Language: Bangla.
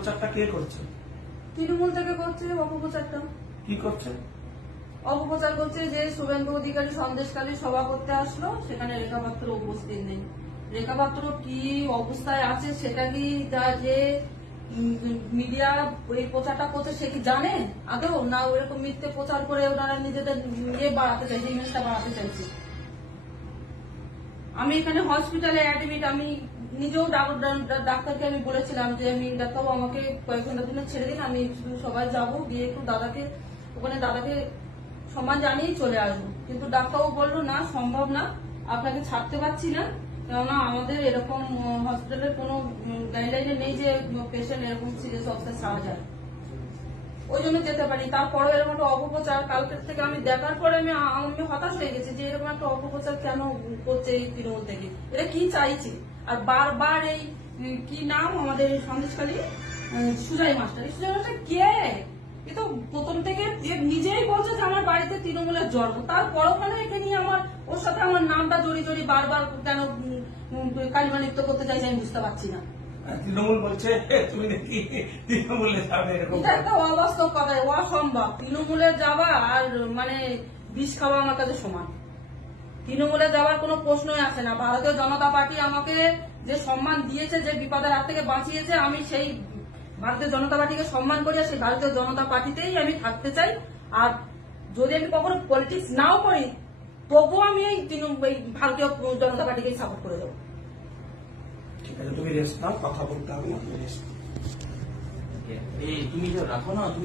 অপপ্রচারটা কে করছে? তৃণমূল থেকে করছে অপপ্রচারটা। কি করছে? অপপ্রচার করছে যে শুভেন্দু অধিকারী সন্দেশকালী সভা করতে আসলো, সেখানে রেখা পাত্র উপস্থিত নেই। রেখা পাত্র কি অবস্থায় আছে সেটা কি যে মিডিয়া এই প্রচারটা করছে সে কি জানে আদৌ? না ওরকম মিথ্যে প্রচার করে ওনারা নিজেদের বাড়াতে চাইছে, ইমেজটা বাড়াতে চাইছে। আমি এখানে হসপিটালে অ্যাডমিট, আমি নিজেও ডাক্তারকে আমি বলেছিলাম যে আমি ডাক্তারবাবু আমাকে কয়েক ঘন্টার জন্য ছেড়ে দিন, আমি শুধু সবাই যাবো, গিয়ে একটু দাদাকে ওখানে দাদাকে সম্মান জানিয়েই চলে আসবো। কিন্তু ডাক্তারবাবু বললো না, সম্ভব না, আপনাকে ছাড়তে পারছি না, কেননা আমাদের এরকম হসপিটালের কোনো গাইডলাইনে নেই যে পেশেন্ট এরকম সিরিয়াস অবস্থায় ছাড়া যায়, ওই জন্য যেতে পারি। তারপরে এরকম একটা অপপ্রচার কালকের থেকে আমি দেখার পরে আমি হতাশ হয়ে গেছি যে এরকম একটা অপপ্রচার কেন করছে এই তৃণমূল থেকে, এটা কি চাইছে। আর বারবার এই কি নাম আমাদের সন্দেশকালী সুজয় মাস্টার, এই সুজয় মাস্টার কে? এ তো প্রথম থেকে নিজেই বলছে যে আমার বাড়িতে তৃণমূলের জন্ম, তারপর ওখানে একে নিয়ে ওর সাথে আমার নামটা জড়িয়ে বারবার কেন কালিমা নৃত্য করতে চাইছে আমি বুঝতে পারছি না। তৃণমূল বলছে তুমি নাকি তৃণমূলে যাবে, এরকম এটা একটা অবাস্তব কথা, অসম্ভব। তৃণমূলে যাওয়া আর মানে বিষ খাওয়া আমার কাছে সমান। তৃণমূলে যাওয়ার কোনো প্রশ্নই আসে না। ভারতীয় জনতা পার্টি আমাকে যে সম্মান দিয়েছে, যে বিপদের হাত থেকে বাঁচিয়েছে, আমি সেই ভারতীয় জনতা পার্টিকে সম্মান করি, আর সেই ভারতীয় জনতা পার্টিতেই আমি থাকতে চাই। আর যদি আমি কখনো পলিটিক্স নাও করি তবুও আমি এই ভারতীয় জনতা পার্টিকেই সাপোর্ট করে যাবো। ঠিক আছে, তুমি রেস্ট নাও, কথা বলতে হবে না, তুমি রেস্ট। এই তুমি যে রাখো না।